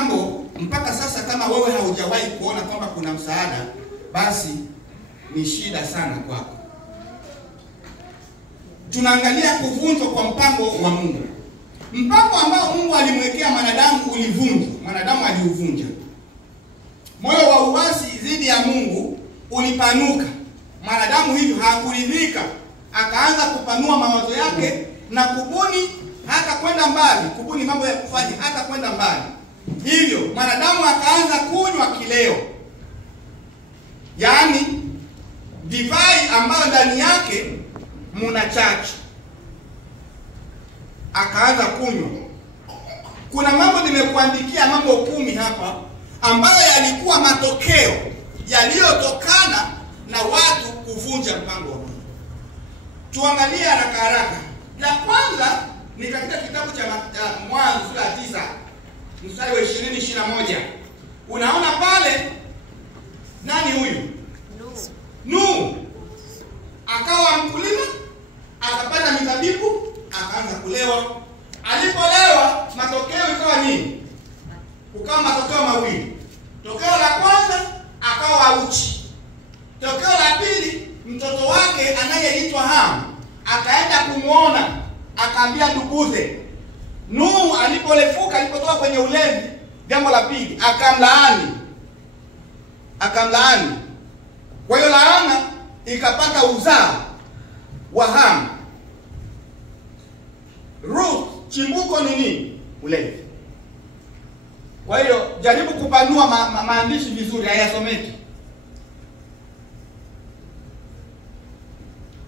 mambo mpaka sasa, kama wewe haujawahi kuona kwamba kuna msaada, basi ni shida sana kwako. Tunaangalia kuvunjwa kwa mpango wa Mungu. Mpango ambao Mungu alimwekea mwanadamu ulivunjwa. Mwanadamu aliuvunja. Moyo wa uasi dhidi ya Mungu ulipanuka. Mwanadamu hivyo hakuridhika, akaanza kupanua mawazo yake na kubuni hata kwenda mbali, kubuni mambo ya kufanya hata kwenda mbali. Hivyo mwanadamu akaanza kunywa kileo, yaani divai ambayo ndani yake muna chachu. Akaanza kunywa. Kuna mambo nimekuandikia, mambo 10 hapa ambayo yalikuwa matokeo yaliyotokana na watu kuvunja mpango wa Mungu. Tuangalie haraka haraka. La kwanza ni katika kitabu cha Mwanzo sura ya 9 mstari wa 20-21. Unaona pale nani huyu? Nuhu. Akawa mkulima, akapanda mizabibu, akaanza kulewa. Alipolewa, matokeo ikawa nini? Ukawa matokeo mawili. Tokeo la kwanza, akawa uchi. Tokeo la pili, mtoto wake anayeitwa Ham akaenda kumuona, akaambia nduguze. Nuhu alipolefuka, alipotoka kwenye ulevi, jambo la pili, akamlaani. Kwa hiyo laana ikapata uzao wa Ham. Ruth, chimbuko ni nini? Ulevi. Kwa hiyo jaribu kupanua maandishi vizuri, hayasomeki.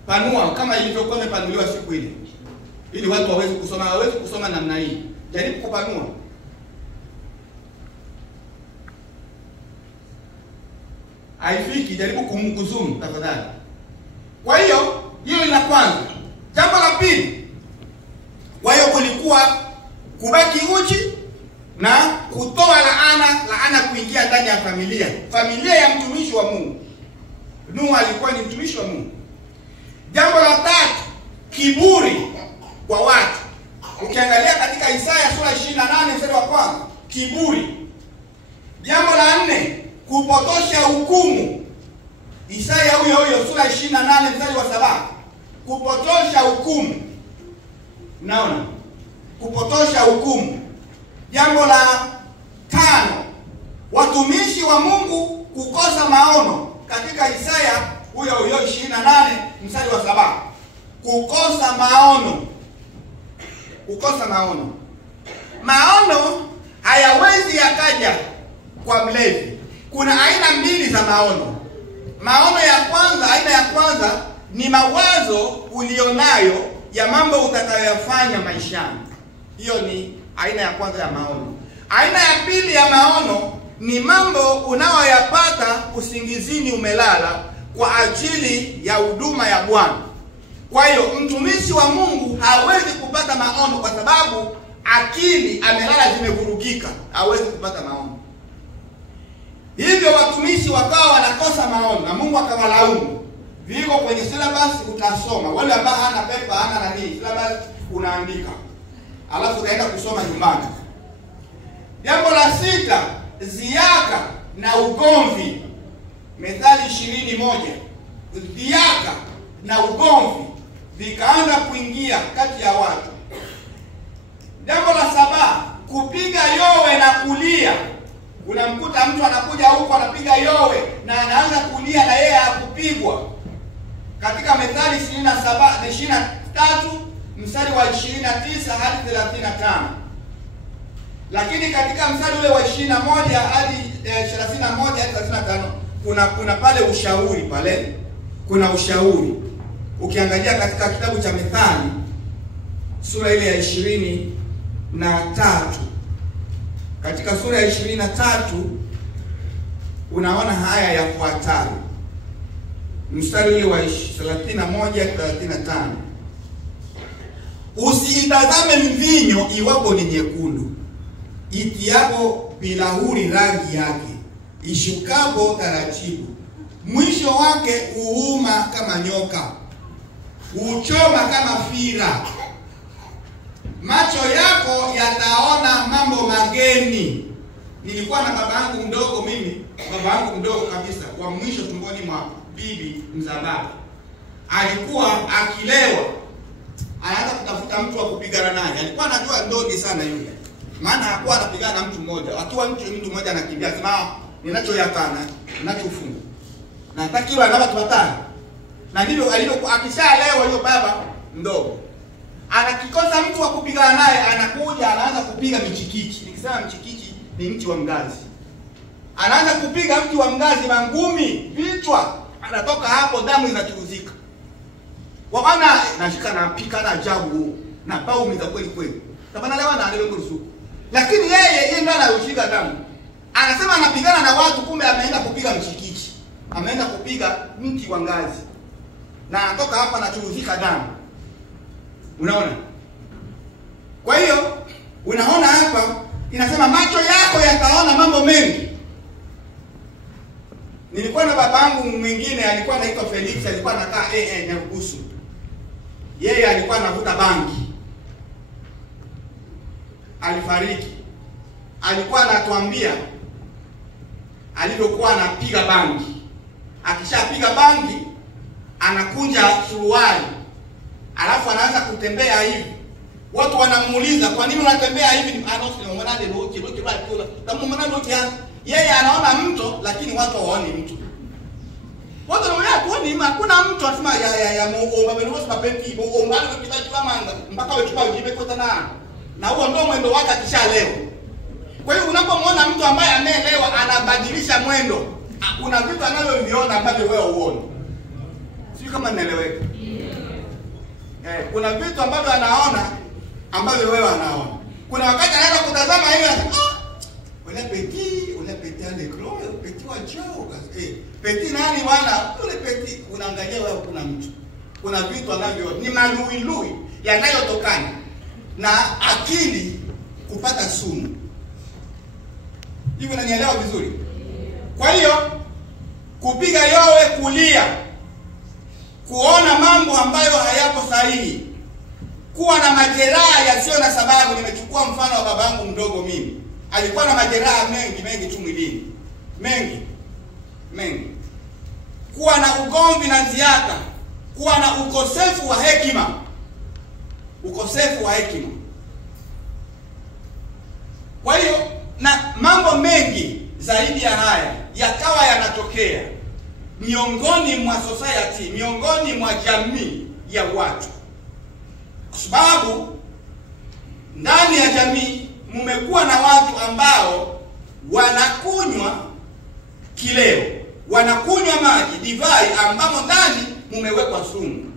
Panua kama ilivyokuwa imepanuliwa siku ile, ili watu waweze kusoma namna hii. Jaribu kupanua. Haifiki, jaribu kumkuzumu tafadhali. Kwa hiyo hilo ni la kwanza. Jambo la pili, kwa hiyo kulikuwa kubaki uchi na kutoa laana kuingia ndani ya familia ya mtumishi wa Mungu. Nuhu alikuwa ni mtumishi wa Mungu. Jambo la tatu, kiburi kwa watu. Ukiangalia katika Isaya sura 28 mstari wa 1, kiburi. Jambo la 4, kupotosha hukumu. Isaya huyo sura 28 mstari wa 7, kupotosha hukumu. Naona kupotosha hukumu. Jambo la 5, watumishi wa Mungu kukosa maono. Katika Isaya huyo 28 mstari wa 7, kukosa maono. Maono hayawezi yakaja kwa mlevi. Kuna aina mbili za maono. Aina ya kwanza ni mawazo ulionayo ya mambo utakayoyafanya maishani. Hiyo ni aina ya kwanza ya maono. Aina ya pili ya maono ni mambo unayoyapata usingizini umelala kwa ajili ya huduma ya Bwana. Kwa hiyo mtumishi wa Mungu hawezi kupata maono kwa sababu akili amelala zimevurugika, hawezi kupata maono. Hivyo watumishi wakawa wanakosa maono na Mungu akawalaumu. Viko kwenye syllabus utasoma. Wale ambao hana paper, hana nani, syllabus unaandika. Alafu utaenda kusoma nyumbani. Jambo la 6, ziaka na ugomvi. Methali 20:1. Ziaka na ugomvi vikaanza kuingia kati ya watu. Jambo la 7, kupiga yowe na kulia. Unamkuta mtu anakuja huko anapiga yowe na anaanza kulia na yeye hakupigwa. Katika Methali 23 mstari wa 29 hadi 35. Lakini katika mstari ule wa 21 hadi 31 hadi 35 kuna pale ushauri pale. Kuna ushauri. Ukiangalia katika kitabu cha Methali sura ile ya 23. Katika sura ya 23 unaona haya yafuatayo. Mstari ule wa 31 35. Usiitazame mvinyo iwapo ni nyekundu, itiapo bilahuri rangi yake, ishukapo taratibu. Mwisho wake uuma kama nyoka, uchoma kama fira. Macho yako yataona mambo mageni, nilikuwa na baba yangu mdogo mimi, baba yangu mdogo kabisa, wa mwisho tumboni mwa bibi mzaa baba. Alikuwa akilewa, anaanza kutafuta mtu wa kupigana naye. Alikuwa anajua ndogi sana yule. Maana hakuwa anapigana na mtu mmoja. Akiwa mtu mmoja anakimbia, sema ninachoyakana, ninachofunga. Na hataki yule anaba tuwatana. Na ndivyo alivyokuwa akishalewa yule baba mdogo. Anakikosa mtu wa kupigana naye, anakuja anaanza kupiga michikichi. Nikisema michikichi ni mti wa mgazi. Anaanza kupiga mti wa mgazi mangumi, vichwa. Anatoka hapo damu inachuruzika. Wabana nashika na pika na ajabu na paumiza kweli kweli. Tabana lewa na alewe kurusu. Lakini yeye ndo anaushika damu. Anasema anapigana na watu, kumbe ameenda kupiga mchikichi. Ameenda kupiga mti wa ngazi. Na anatoka hapa anachuruzika damu. Unaona? Kwa hiyo unaona hapa inasema macho yako yataona mambo mengi. Nilikuwa na babangu mwingine alikuwa anaitwa Felix, alikuwa anakaa Nyarugusu. Yeye alikuwa anavuta bangi. Alifariki. Alikuwa anatuambia alivyokuwa anapiga bangi. Akishapiga bangi anakunja suruali. Alafu anaanza kutembea hivi. Watu wanamuuliza, "Kwa nini unatembea hivi?" Anasema, "Mwanade loki bali kula." Kama mwanade loki yeye anaona mto lakini watu hawaoni mto. Watu wanaona kuoni hakuna mtu, anasema ya muomba beno wasa mapenti muomba ndio kitachua manga mpaka wechupa ujibe kota na huo ndio mwendo wake akishalewa. Kwa hiyo unapomwona mtu ambaye ameelewa anabadilisha mwendo, kuna vitu anavyoviona ambavyo wewe uone. Sio kama ninaeleweka. Kuna vitu ambavyo anaona ambavyo wewe anaona. Kuna wakati anaanza kutazama hivi anasema, "Wala petit à l'écran, petit wa chao." Petit nani bwana? Yule petit unaangalia wewe kuna mtu. Kuna vitu anavyo ni maluilui yanayotokana na akili kupata sumu. Hivi unanielewa vizuri? Kwa hiyo kupiga yowe kulia, kuona mambo ambayo hayapo sahihi, kuwa na majeraha yasiyo na sababu. Nimechukua mfano wa babangu mdogo mimi. Alikuwa na majeraha mengi tu mwilini. Mengi. Kuwa na ugomvi na ziada, kuwa na ukosefu wa hekima. Kwa hiyo na mambo mengi zaidi ya haya yakawa yanatokea miongoni mwa society, miongoni mwa jamii ya watu. Kwa sababu ndani ya jamii mmekuwa na watu ambao wanakunywa kileo, wanakunywa maji, divai ambamo ndani mmewekwa sumu.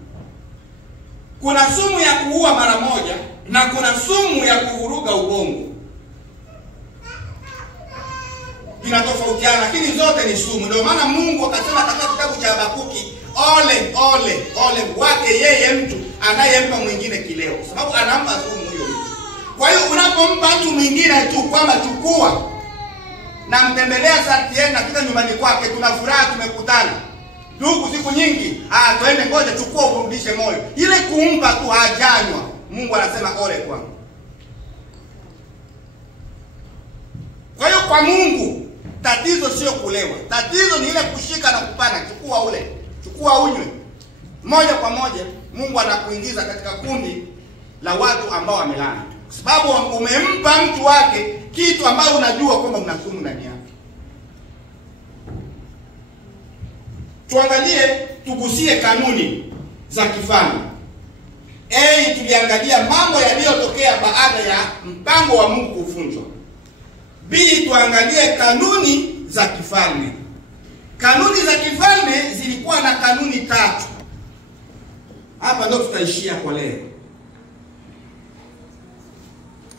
Kuna sumu ya kuua mara moja na kuna sumu ya kuvuruga ubongo. Inatofautiana lakini zote ni sumu. Ndio maana Mungu akasema katika kitabu cha Habakuki, ole wake yeye mtu anayempa mwingine kileo, sababu anampa sumu hiyo. Kwa hiyo unapompa mtu mwingine tu kwamba chukua na mtembelea Sartien na kila nyumbani kwake, tuna furaha tumekutana. Ndugu siku nyingi, twende ngoja chukua urudishe moyo. Ile kumpa tu hajanywa. Mungu anasema ole kwangu. Kwa hiyo kwa Mungu tatizo sio kulewa. Tatizo ni ile kushika na kupana, chukua ule, chukua unywe. Moja kwa moja Mungu anakuingiza katika kundi la watu ambao wamelala. Kwa sababu umempa mtu wake kitu ambacho unajua kwamba una sumu ndani yake. Tuangalie, tugusie kanuni za kifalme. Tuliangalia mambo yaliyotokea baada ya mpango wa Mungu kuvunjwa. B, tuangalie kanuni za kifalme. Kanuni za kifalme zilikuwa na kanuni 3. Hapa ndo tutaishia kwa leo.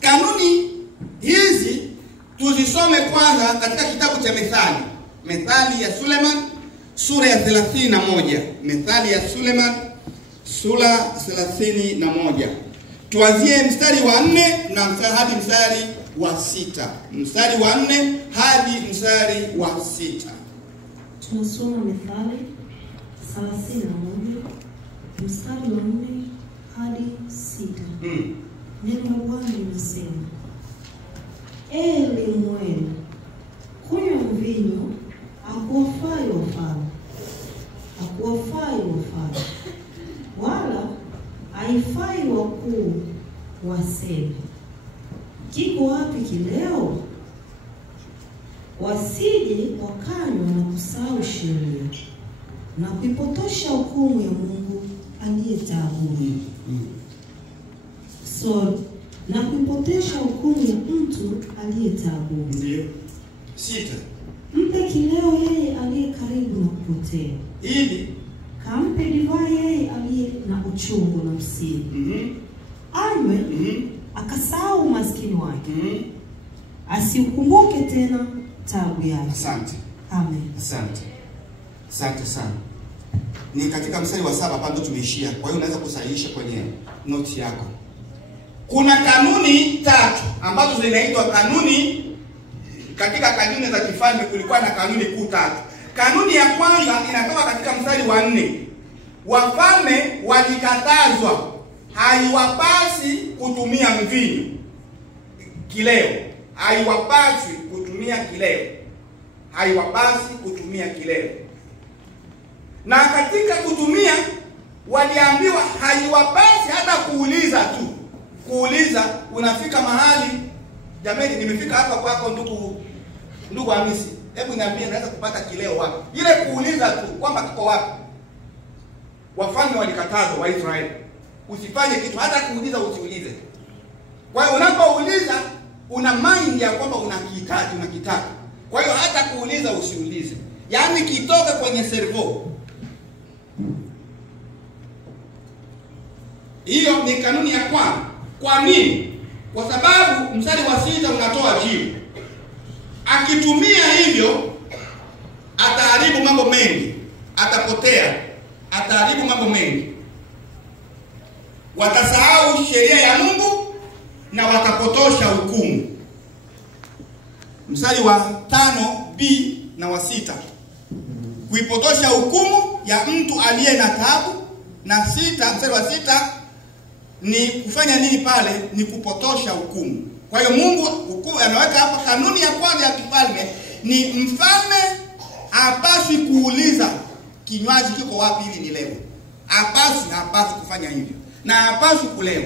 Kanuni hizi tuzisome kwanza katika kitabu cha Methali. Methali ya Suleiman sura ya 31. Methali ya Suleiman sura 31. Tuanzie mstari wa 4 na hadi mstari wa 6. Mstari wa 4 hadi mstari wa 6. Tunasoma Methali 31 mstari wa 4 hadi 6. Neno la Bwana linasema, Lemuel, aseme, kiko wapi kileo? Wasije wakanywa na kusahau sheria na kuipotosha hukumu ya Mungu aliye taabuni. Na kuipotosha hukumu ya mtu aliye taabuni. Ndio. 6. Mpe kileo yeye aliye karibu na kupotea. Ili kampe divai yeye aliye na uchungu na msiri. Anywe akasahau maskini wake. Asiukumbuke tena taabu yake. Asante. Amen. Asante. Asante sana. Ni katika mstari wa 7 hapa ndo tumeishia. Kwa hiyo unaweza kusahihisha kwenye noti yako. Kuna kanuni 3 ambazo zinaitwa kanuni. Katika kanuni za kifalme kulikuwa na kanuni kuu 3. Kanuni ya kwanza inatoka katika mstari wa 4. Wafalme walikatazwa, haiwapasi kutumia mvinyo, kileo. Haiwapasi kutumia kileo. Haiwapasi kutumia kileo. Na katika kutumia waliambiwa haiwapasi hata kuuliza tu. Kuuliza, unafika mahali, jamani nimefika hapa kwako ndugu Hamisi, hebu niambie naweza kupata kileo wapi? Ile kuuliza tu kwamba kiko wapi. Wafalme walikatazwa wa Israeli. Usifanye kitu hata kuuliza, usiulize. Kwa hiyo unapouliza una mind ya kwamba unakihitaji, unakitaka. Kwa hiyo hata kuuliza usiulize. Yaani kitoke kwenye servo. Hiyo ni kanuni ya kwanza. Kwa nini? Kwa sababu mstari wa 6 unatoa jibu. Akitumia hivyo ataharibu mambo mengi, atapotea, ataharibu mambo mengi. Watasahau sheria ya Mungu na watapotosha hukumu. Mstari wa 5b na wa 6. Kuipotosha hukumu ya mtu aliye na taabu, na 6 mstari wa 6 ni kufanya nini pale? Ni kupotosha hukumu. Kwa hiyo Mungu hukumu anaweka hapa kanuni ya kwanza ya kifalme ni mfalme hapaswi kuuliza kinywaji kiko wapi ili nilewe. Hapaswi kufanya hivyo. Na hapaswi kulewa.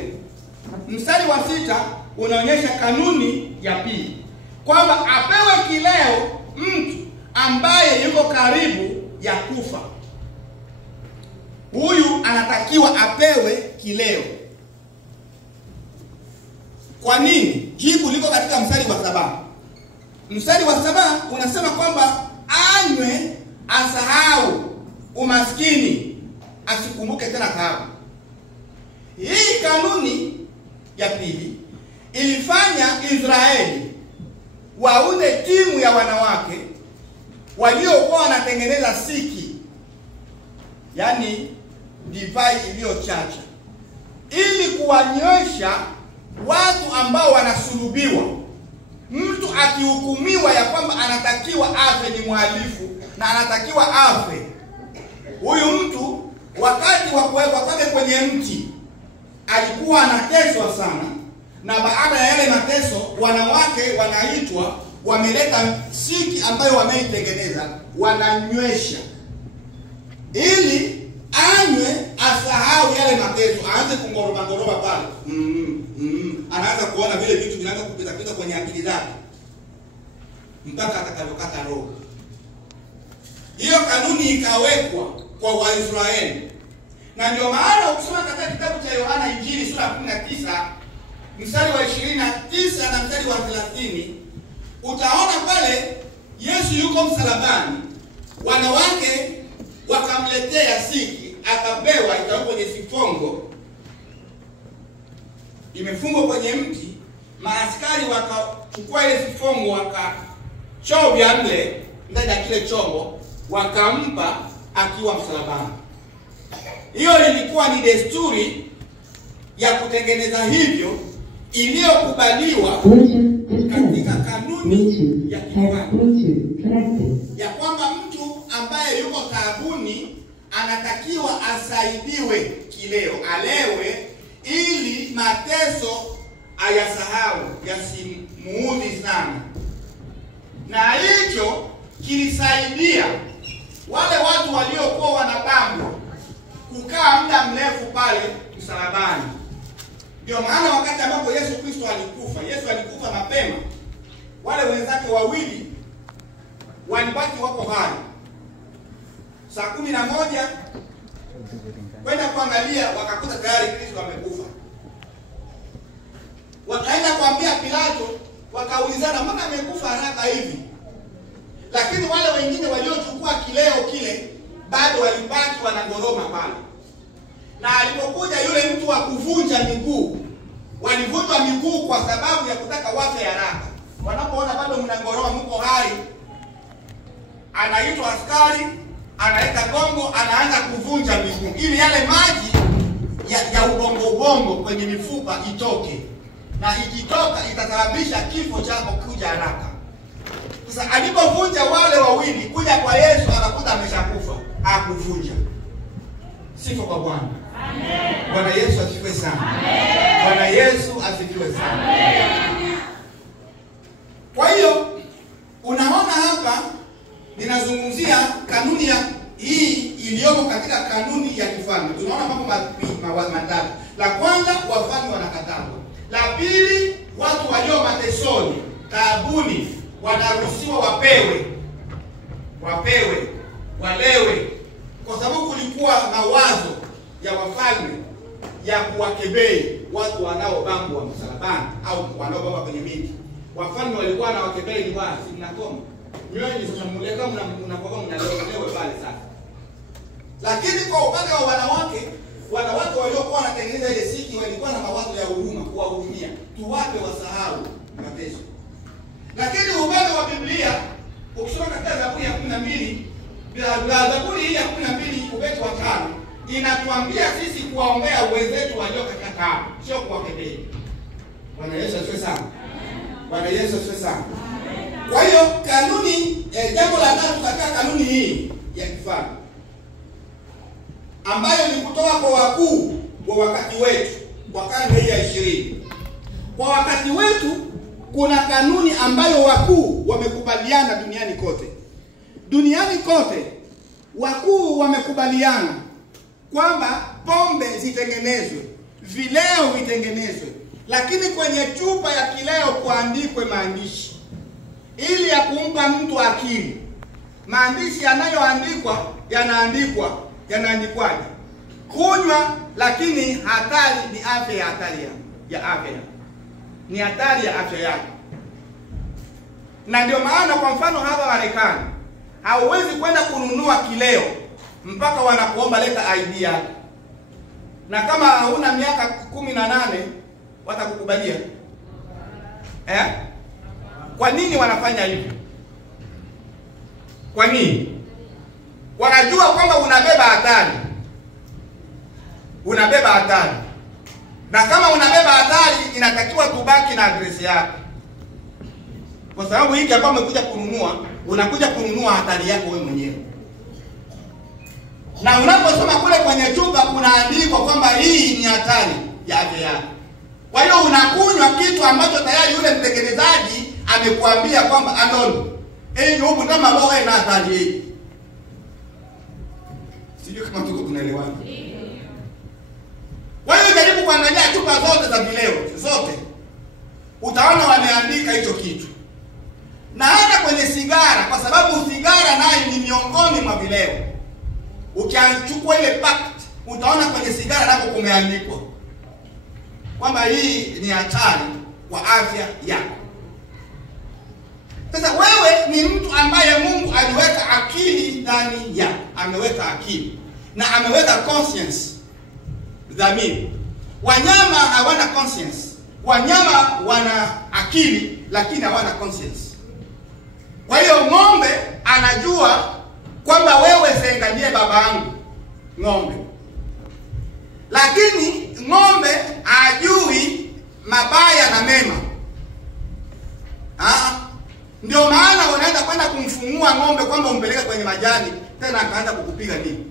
Mstari wa 6 unaonyesha kanuni ya pili kwamba apewe kileo mtu ambaye yuko karibu ya kufa. Huyu anatakiwa apewe kileo. Kwa nini? Jibu liko katika mstari wa 7. Mstari wa 7 unasema kwamba anywe asahau umaskini, asikumbuke tena taabu. Hii kanuni ya pili ilifanya Israeli waunde timu ya wanawake waliokuwa wanatengeneza siki, yani divai iliyochacha, ili kuwanywesha watu ambao wanasulubiwa. Mtu akihukumiwa ya kwamba anatakiwa afe, ni mhalifu na anatakiwa afe, huyu mtu wakati wa kuwekwa kwake kwenye mti alikuwa anateswa sana, na baada ya yale mateso wanawake wanaitwa, wameleta siki ambayo wameitengeneza, wananywesha ili anywe asahau yale mateso, aanze kungoroma pale. Anaanza kuona vile vitu vinaanza kupita kwenye akili zake mpaka atakapokata roho. Hiyo kanuni ikawekwa kwa Waisraeli. Na ndio maana ukisoma katika kitabu cha Yohana Injili sura 19 mstari wa 29 na mstari wa 30 utaona pale Yesu yuko msalabani, wanawake wakamletea siki, akapewa, ikawa kwenye sifongo imefungwa kwenye mti. Maaskari wakachukua ile sifongo, wakachovya mle ndani ya kile chombo, wakampa akiwa msalabani. Hiyo ilikuwa ni desturi ya kutengeneza hivyo iliyokubaliwa katika kanuni ya kifalme, ya kwamba mtu ambaye yuko taabuni anatakiwa asaidiwe kileo, alewe, ili mateso ayasahau, yasimuudhi sana. Na hicho kilisaidia wale watu waliokuwa wanabambwa kukaa muda mrefu pale msalabani. Ndio maana wakati ambapo Yesu Kristo alikufa mapema. Wale wenzake wawili walibaki wako hai. Saa 11 kwenda kuangalia, wakakuta tayari Kristo amekufa. Wakaenda kuambia Pilato, wakaulizana mbona amekufa haraka hivi? Lakini wale wengine waliochukua kileo kile bado walibaki wanagoroma pale. Na alipokuja yule mtu wa kuvunja miguu, walivunjwa miguu kwa sababu ya kutaka wafe haraka. Wanapoona bado mnagoroma, mko hai, anaitwa askari, analeta gongo, anaanza kuvunja miguu ili yale maji ya ubongo kwenye mifupa itoke. Na ikitoka itasababisha kifo chako kuja haraka. Sasa alipovunja wale wawili, kuja kwa Yesu akakuta ameshakufa, hakuvunja. Sifa kwa Bwana. Amen. Bwana Yesu asifiwe sana. Amen. Bwana Yesu asifiwe sana. Amen. Kwa hiyo unaona hapa ninazungumzia kanuni ya hii iliyomo katika kanuni ya kifalme. Tunaona mambo matatu. La kwanza, wafalme wanakatazwa. La pili, watu walio matesoni, taabuni, wanaruhusiwa walewe. Kwa sababu kulikuwa mawazo ya wafalme ya kuwakebei watu wanaobambwa msalabani au wanaobambwa kwenye miti. Wafalme walikuwa na wakebei ni bwana, si mnakoma. Mioyo sasa mleka mnapokuwa mnalewa pale sasa. Lakini kwa upande wa wanawake waliokuwa wanatengeneza ile siki walikuwa na mawazo ya huruma, kuwahurumia, tuwape wasahau mateso. Lakini upande wa Biblia, ukisoma katika Zaburi ya 12, Zaburi hii ya 12 ubeti wa 5, inatuambia sisi kuwaombea wenzetu walio katika taabu, sio kuwakebei. Bwana Yesu asifiwe sana. Bwana Yesu asifiwe sana. Kwa hiyo kanuni, jambo la tatu katika kanuni hii ya kifalme, ambayo ni kutoka kwa wakuu wa wakati wetu, kwa karne hii ya 20. Kwa wakati wetu kuna kanuni ambayo wakuu wamekubaliana duniani kote. Duniani kote wakuu wamekubaliana kwamba pombe zitengenezwe, vileo vitengenezwe, lakini kwenye chupa ya kileo kuandikwe maandishi ili ya kumpa mtu akili. Maandishi yanaandikwaje? Kunywa, lakini hatari ni afya ya afya. Ni hatari ya afya yako. Na ndio maana kwa mfano hapa Marekani hauwezi kwenda kununua kileo mpaka wanakuomba leta ID yako. Na kama hauna miaka 18 watakukubalia. Kwa nini wanafanya hivyo? Kwa nini? Wanajua kwamba unabeba hatari. Na kama unabeba hatari, inatakiwa tubaki na address yako. Kwa sababu hiki hapa umekuja kununua, unakuja kununua hatari yako wewe mwenyewe. Na unaposoma kule kwenye chupa kunaandikwa kwamba hii ni hatari ya afya yako. Kwa hiyo unakunywa kitu ambacho tayari yule mtengenezaji amekuambia kwamba anon, huko ndama wewe na hatari hii. Sijui kama tuko tunaelewana. Kwa hiyo jaribu kuangalia chupa zote za vileo, zote. Utaona wameandika hicho kitu. Na hata kwenye sigara, kwa sababu sigara nayo ni miongoni mwa vileo. Ukiachukua ile packet, utaona kwenye sigara nako kumeandikwa kwamba hii ni hatari kwa afya yako. Sasa wewe ni mtu ambaye Mungu aliweka akili ndani yako. Ameweka akili na ameweka conscience, dhamiri. Wanyama hawana conscience. Wanyama wana akili lakini hawana conscience. Kwa hiyo ng'ombe anajua kwamba wewe senganie babangu, ng'ombe. Lakini ng'ombe hajui mabaya na mema. Ndio maana unaenda kwenda kumfungua ng'ombe kwamba umpeleke kwenye majani, tena akaanza kukupiga nini?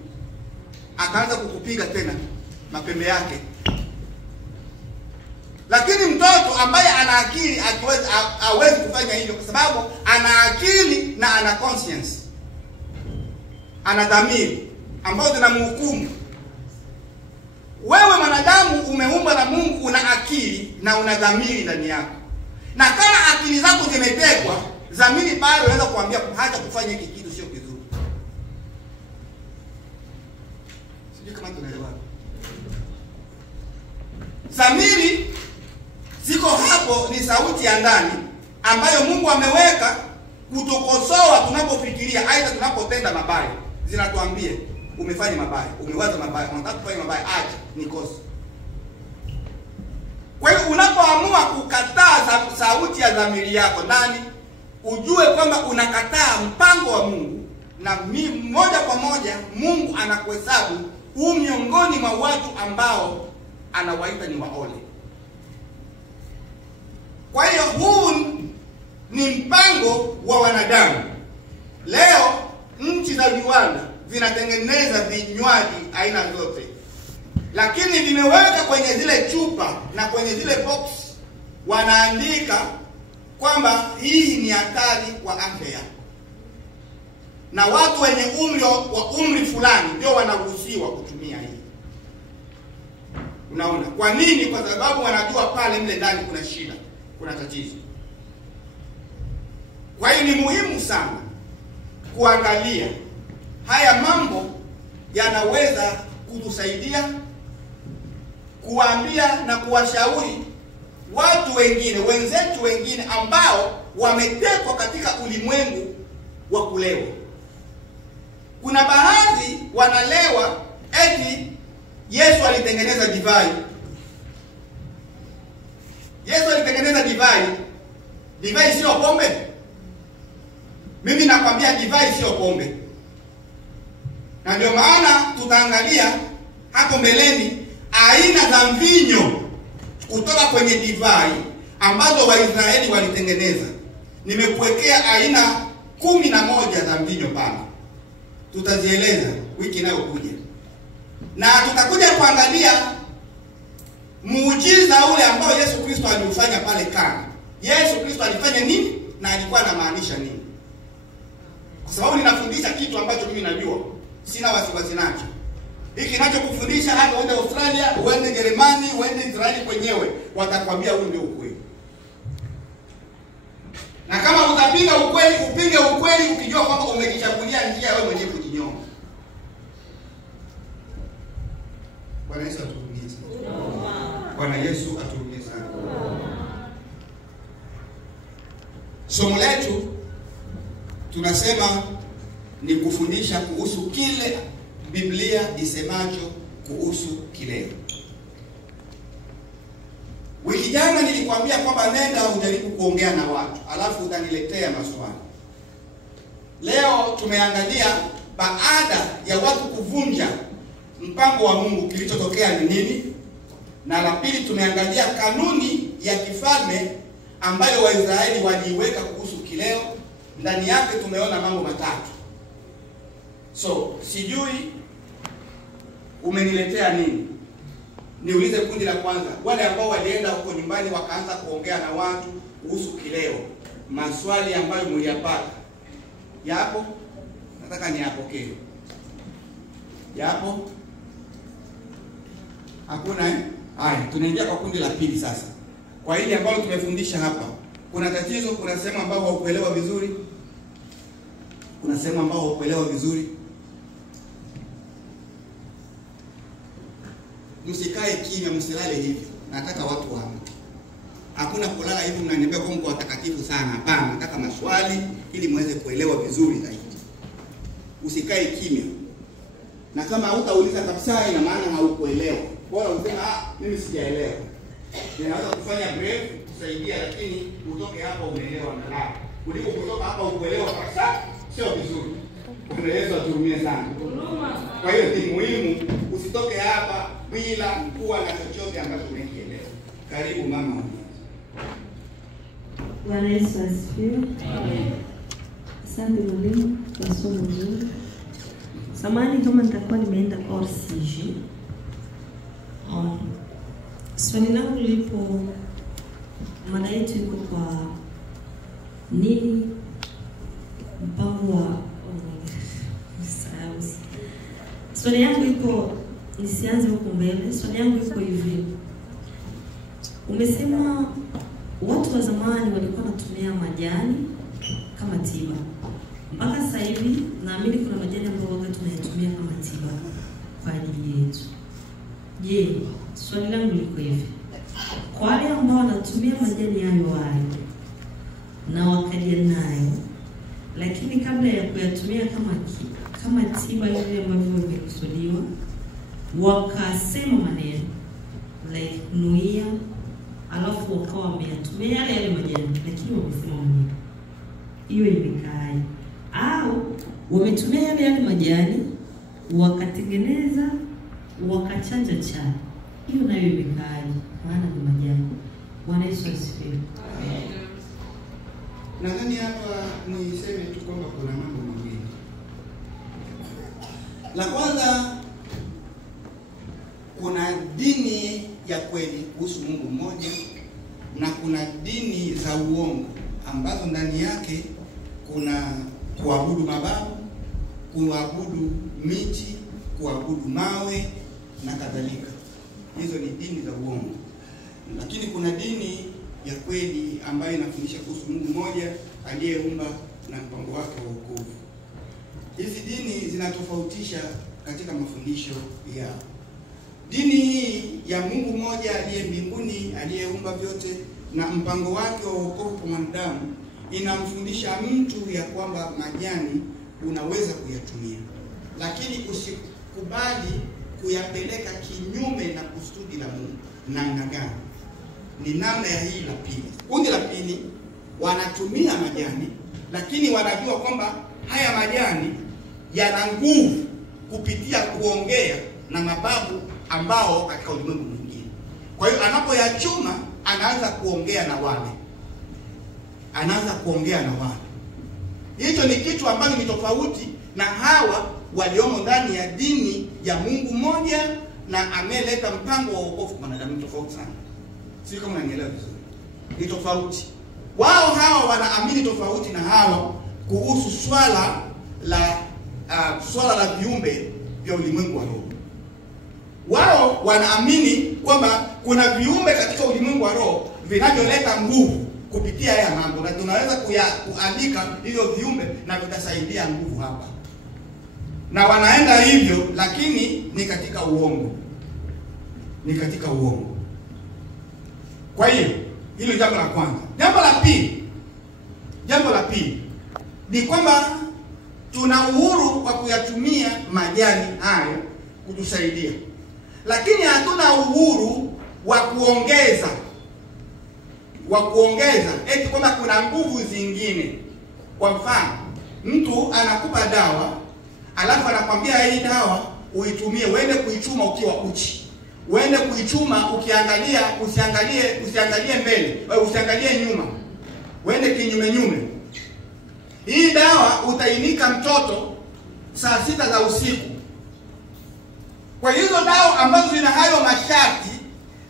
Akaanza kukupiga tena mapembe yake. Lakini mtoto ambaye ana akili hawezi kufanya hivyo, kwa sababu ana akili na ana conscience. Ana dhamiri ambayo zinamhukumu. wewe mwanadamu umeumbwa na Mungu, una akili na una dhamiri ndani yako. Na kama akili zako zimetekwa, dhamiri bado inaweza kuambia hata kufanya hiki kitu sio kizuri. Sijui kama tunaelewa. Dhamiri ziko hapo, ni sauti ya ndani ambayo Mungu ameweka kutokosoa tunapofikiria, aidha tunapotenda mabaya. Zinatuambia umefanya mabaya, umewaza mabaya, unataka kufanya mabaya, acha ni kosa. Kwa hiyo unapoamua kukataa sauti ya dhamiri yako ndani, ujue kwamba unakataa mpango wa Mungu, na moja kwa moja Mungu anakuhesabu miongoni mwa watu ambao anawaita ni waole. Kwa hiyo huu ni mpango wa wanadamu. Leo nchi za viwanda vinatengeneza vinywaji aina zote, lakini vimeweka kwenye zile chupa na kwenye zile box, wanaandika kwamba hii ni hatari kwa afya, na watu wenye umri fulani ndio wanaruhusiwa kutumia hii. Unaona kwa nini? Kwa sababu wanajua pale mle ndani kuna shida, kuna tatizo. Kwa hiyo ni muhimu sana kuangalia haya mambo, yanaweza kutusaidia kuambia na kuwashauri watu wengine, wenzetu wengine ambao wametekwa katika ulimwengu wa kulewa. Kuna baadhi wanalewa eti Yesu alitengeneza divai. Yesu alitengeneza divai. Divai sio pombe. Mimi nakwambia divai sio pombe. Na ndio maana tutaangalia hapo mbeleni aina za mvinyo kutoka kwenye divai ambazo Waisraeli walitengeneza. Nimekuwekea aina 11 za mvinyo pale. Tutazieleza wiki inayokuja. Na tutakuja kuangalia muujiza ule ambao Yesu Kristo aliufanya pale Kana. Yesu Kristo alifanya nini na alikuwa anamaanisha nini? Kwa sababu ninafundisha kitu ambacho mimi najua, sina wasiwasi nacho. Hiki ninachokufundisha hata uende Australia, uende Jerumani, uende Israeli kwenyewe, watakwambia huu ndio ukweli. Na kama utapinga ukweli, upinge ukweli ukijua kwamba umejichagulia njia wewe mwenyewe kujinyonga. Bwana Yesu atuhurumie sana. Bwana Yesu atuhurumie sana. Somo letu tunasema ni kufundisha kuhusu kile Biblia isemacho kuhusu kileo. Wiki jana nilikwambia kwamba nenda ujaribu kuongea na watu, alafu utaniletea maswali. Leo tumeangalia baada ya watu kuvunja mpango wa Mungu kilichotokea ni nini? Na la pili tumeangalia kanuni ya kifalme ambayo Waisraeli waliiweka kuhusu kileo. Ndani yake tumeona mambo matatu. So, sijui umeniletea nini? Niulize kundi la kwanza, wale ambao walienda huko nyumbani wakaanza kuongea na watu kuhusu kileo. Maswali ambayo mliyapata yapo? Nataka niyapokee. Yapo? Hakuna eh? Haya, tunaingia kwa kundi la pili sasa. Kwa ile ambalo tumefundisha hapa, kuna tatizo, kuna sehemu ambao haukuelewa vizuri? Kuna sehemu ambao haukuelewa vizuri? Msikae kimya, msilale hivi. Nataka watu waamke. Hakuna kulala hivi mnaniambia kwa mko watakatifu sana. Hapana, nataka maswali ili muweze kuelewa vizuri zaidi. Usikae kimya. Na kama hutauliza kabisa ina maana haukuelewa. Bora useme mimi sijaelewa. Ninaweza kufanya brief kusaidia, lakini utoke hapa umeelewa angalau. Kuliko kutoka hapa ukuelewa kabisa, sio vizuri. Bwana Yesu aturumie sana. Kwa hiyo ni muhimu usitoke hapa bila kuwa na chochote ambacho umekielewa. Karibu mama. Bwana Yesu asifiwe. Asante mwalimu kwa somo zuri. Samahani kama nitakuwa nimeenda orsiji. Swali langu lipo, mada yetu iko kwa nini mpango wa swali yangu iko nisianze huko mbele. Swali yangu iko hivi. Umesema watu wa zamani walikuwa wanatumia majani kama tiba. Mpaka sasa hivi naamini kuna majani ambayo watu tunayatumia kama tiba kwa ajili yetu. Je, swali langu liko hivi. Kwa wale ambao wanatumia majani hayo na wakaja nayo, lakini kabla ya kuyatumia kama tiba ile ambavyo imekusudiwa, wakasema maneno like nuia, alafu wakawa wameyatumia yale majani, lakini wamesema maneno, hiyo imekaaje? Au wametumia yale majani wakatengeneza wakachanja chai, hiyo nayo imekaaje? Maana ni majani. Bwana Yesu asifiwe. Nadhani hapa niseme tu kwamba kuna mambo mawili. La kwanza, kuna dini ya kweli kuhusu Mungu mmoja na kuna dini za uongo ambazo ndani yake kuna kuabudu mababu, kuabudu miti, kuabudu mawe na kadhalika. Hizo ni dini za uongo. Lakini kuna dini ya kweli ambayo inafundisha kuhusu Mungu mmoja aliyeumba na mpango wake wa wokovu. Hizi dini zinatofautisha katika mafundisho yao. Dini hii ya Mungu mmoja aliye mbinguni, aliyeumba vyote na mpango wake wa wokovu kwa mwanadamu, inamfundisha mtu ya kwamba majani unaweza kuyatumia, lakini usikubali kuyapeleka kinyume na kusudi la Mungu. Namna gani? Ni namna ya hii la pili. Kundi la pili wanatumia majani, lakini wanajua kwamba haya majani yana nguvu kupitia kuongea na mababu ambao katika ulimwengu mwingine. Kwa hiyo anapoyachuma anaanza kuongea na wale. Hicho ni kitu ambacho ni tofauti na hawa waliomo ndani ya dini ya Mungu mmoja na ameleta mpango wa wokovu kwa wanadamu. Ni tofauti sana. Sio kama unanielewa vizuri. Ni tofauti. Wao hawa wanaamini tofauti na hawa kuhusu swala la viumbe vya ulimwengu wa roho. Wao wanaamini kwamba kuna viumbe katika ulimwengu wa roho vinavyoleta nguvu kupitia haya mambo, na tunaweza kuandika hivyo viumbe na vitasaidia nguvu hapa. Na wanaenda hivyo, lakini ni katika uongo. Kwa hiyo hilo jambo la kwanza. Jambo la pili ni kwamba tuna uhuru wa kuyatumia majani hayo kutusaidia, lakini hatuna uhuru wa kuongeza eti kwamba kuna nguvu zingine. Kwa mfano, mtu anakupa dawa, alafu anakwambia hii dawa uitumie, uende kuichuma ukiwa uchi. Uende kuichuma usiangalie mbele, usiangalie nyuma. Uende kinyume. Hii dawa utainika mtoto saa 6 za usiku. Kwa hizo dawa ambazo zina hayo masharti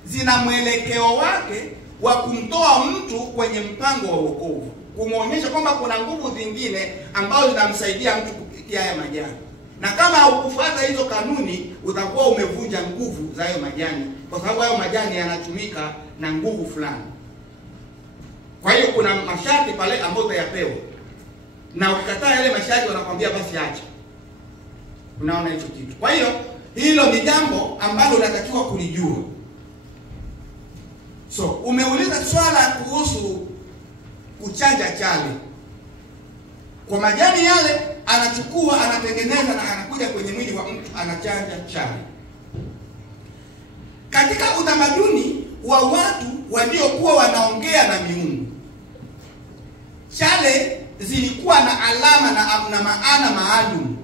zina mwelekeo wake wa kumtoa mtu kwenye mpango wa wokovu, kumuonyesha kwamba kuna nguvu zingine ambazo zinamsaidia mtu kupitia haya majani. Na kama haukufuata hizo kanuni, utakuwa umevunja nguvu za hayo majani, kwa sababu hayo majani yanatumika na nguvu fulani. Kwa hiyo kuna masharti pale ambayo utayapewa, na ukikataa yale masharti wanakwambia basi acha. Unaona hicho kitu. Kwa hiyo hilo ni jambo ambalo unatakiwa kulijua. So, umeuliza swala kuhusu kuchanja chale. Kwa majani yale anachukua, anatengeneza na anakuja kwenye mwili wa mtu, anachanja chale. Katika utamaduni wa watu waliokuwa wanaongea na miungu, chale zilikuwa na alama na maana maalum.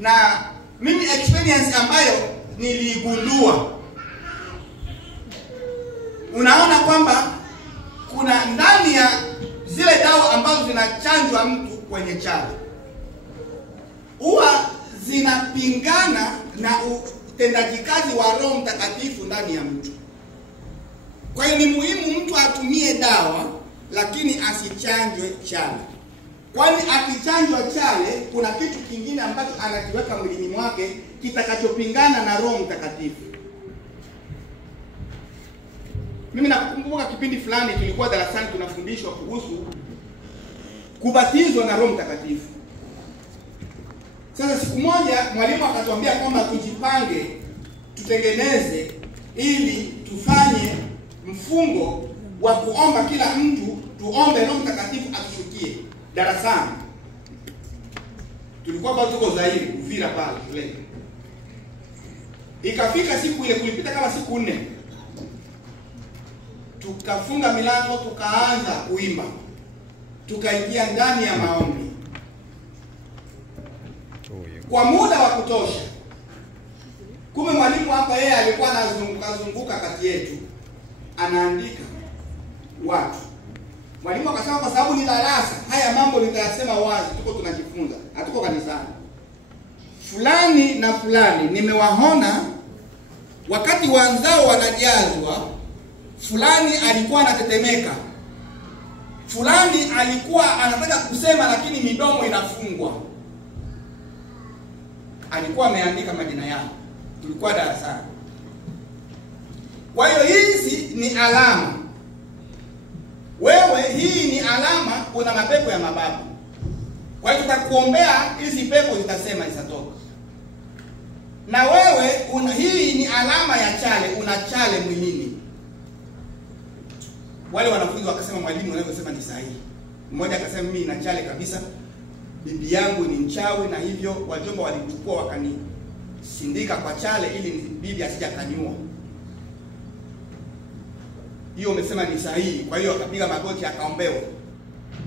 Na mimi experience ambayo niligundua, unaona kwamba kuna ndani ya zile dawa ambazo zinachanjwa mtu kwenye chale, huwa zinapingana na utendaji kazi wa Roho Mtakatifu ndani ya mtu. Kwa hiyo ni muhimu mtu atumie dawa lakini asichanjwe chale. Kwani akichanjwa chale kuna kitu kingine ambacho anakiweka mwilini mwake kitakachopingana na Roho Mtakatifu. Mimi nakumbuka kipindi fulani tulikuwa darasani tunafundishwa kuhusu kubatizwa na Roho Mtakatifu. Sasa siku moja mwalimu akatuambia kwamba tujipange, tutengeneze ili tufanye mfungo wa kuomba kila mtu, tuombe Roho Mtakatifu atushukie darasani. Tulikuwa bado tuko Zaire, Uvira pale shule. Ikafika siku ile, kulipita kama siku 4. Tukafunga milango, tukaanza kuimba. Tukaingia ndani ya maombi. Kwa muda wa kutosha. Kumbe mwalimu hapa yeye alikuwa anazunguka kati yetu, anaandika watu. Mwalimu akasema kwa sababu ni darasa, haya mambo nitayasema wazi, tuko tunajifunza, hatuko kanisani. Fulani na fulani nimewaona wakati wanzao wanajazwa, fulani alikuwa anatetemeka. Fulani alikuwa anataka kusema lakini midomo inafungwa. Alikuwa ameandika majina yao. Tulikuwa darasani. Kwa hiyo hizi ni alama. Wewe hii ni alama, una mapepo ya mababu. Kwa hiyo tutakuombea hizi pepo zitasema zitatoka. Na wewe hii ni alama ya chale, una chale mwilini. Wale wanafunzi wakasema mwalimu anavyosema ni sahihi. Mmoja akasema mimi nina chale kabisa. Bibi yangu ni mchawi na hivyo wajomba walichukua wakanisindika kwa chale ili bibi asije akaniua. Hiyo umesema ni sahihi. Kwa hiyo akapiga magoti akaombewa.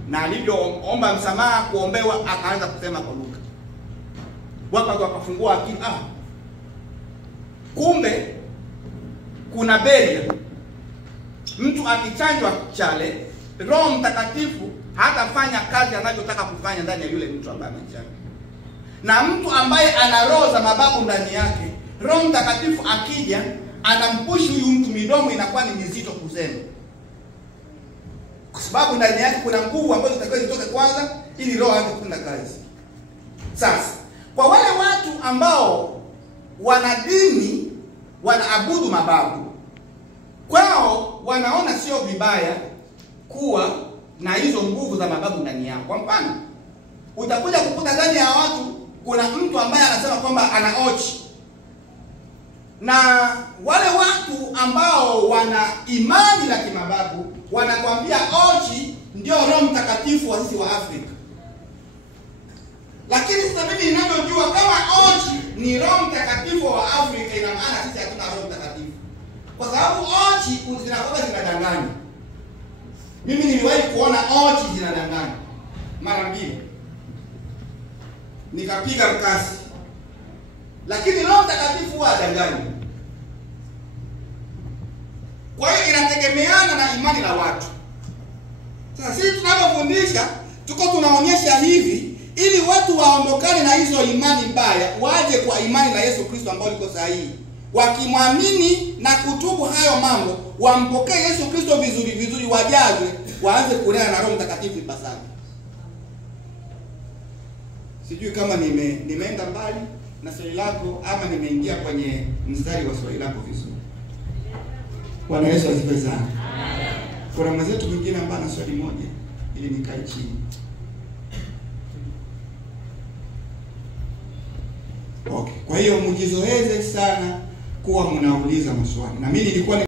Na alivyoomba msamaha kuombewa akaanza kusema kwa lugha. Watu wakafungua akili. Kumbe kuna beria. Mtu akichanjwa chale, Roho Mtakatifu hatafanya kazi anayotaka kufanya ndani ya yule mtu ambaye amechanjwa. Na mtu ambaye ana roho za mababu ndani yake, Roho Mtakatifu akija anampushi huyu mtu, midomo inakuwa ni mizito kusema. Kwa sababu ndani yake kuna nguvu ambazo zitakiwa zitoke kwanza ili roho aanze kufanya kazi. Sasa, kwa wale watu ambao wana dini, wanaabudu mababu, kwao wanaona sio vibaya kuwa na hizo nguvu za mababu ndani yao. Kwa mfano, utakuja kukuta ndani ya watu kuna mtu ambaye anasema kwamba ana ochi. Na wale watu ambao wana imani la kimababu wanakwambia ochi ndio Roho Mtakatifu wa sisi wa Afrika. Lakini sasa mimi ninavyojua kama ochi ni Roho Mtakatifu wa Afrika, ina maana sisi hatuna Roho Mtakatifu. Kwa sababu ochi zinakuwa zinadanganya. Mimi niliwahi kuona ochi zinadanganya mara 2. Nikapiga mkasi. Lakini Roho Mtakatifu hadanganya. Kwa hiyo inategemeana na imani la watu. Sasa sisi tunapofundisha tuko tunaonyesha hivi ili watu waondokane na hizo imani mbaya, waje kwa imani la Yesu Kristo ambao liko sahihi. Wakimwamini na kutubu hayo mambo, wampokee Yesu Kristo vizuri vizuri, wajazwe, waanze kulea na Roho Mtakatifu ipasavyo. Sijui kama nimeenda mbali na swali lako ama nimeingia kwenye mstari wa swali lako vizuri. Bwana Yesu asifiwe sana. Kuna mwenzetu mwingine ambaye ana swali moja ili nikae chini. Okay. Kwa hiyo mjizoeze sana kuwa mnauliza maswali. Na mimi nilikuwa